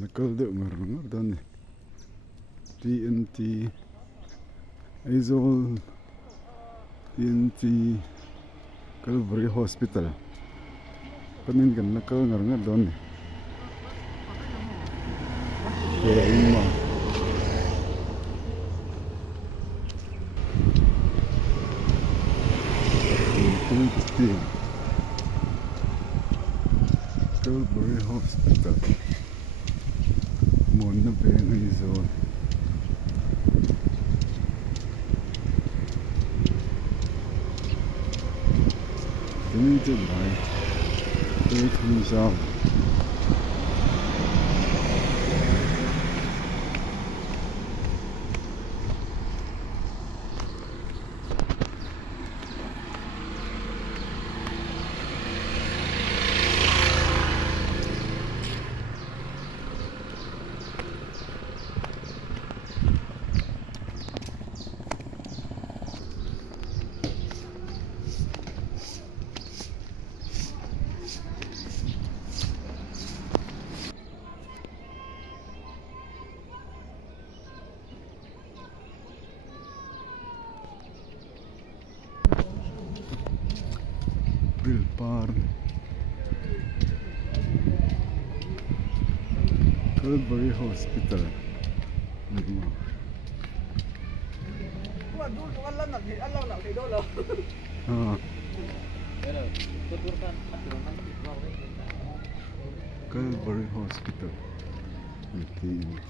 Nakalda ngar dan TNT Aizawl TNT KALVARI Hospital kanin kan nakal ngar dan Ima KALVARI Hospital Mona Peng Aizawl ini jelai Aizawl Bilpar KALVARI Hospital KALVARI Hospital TNT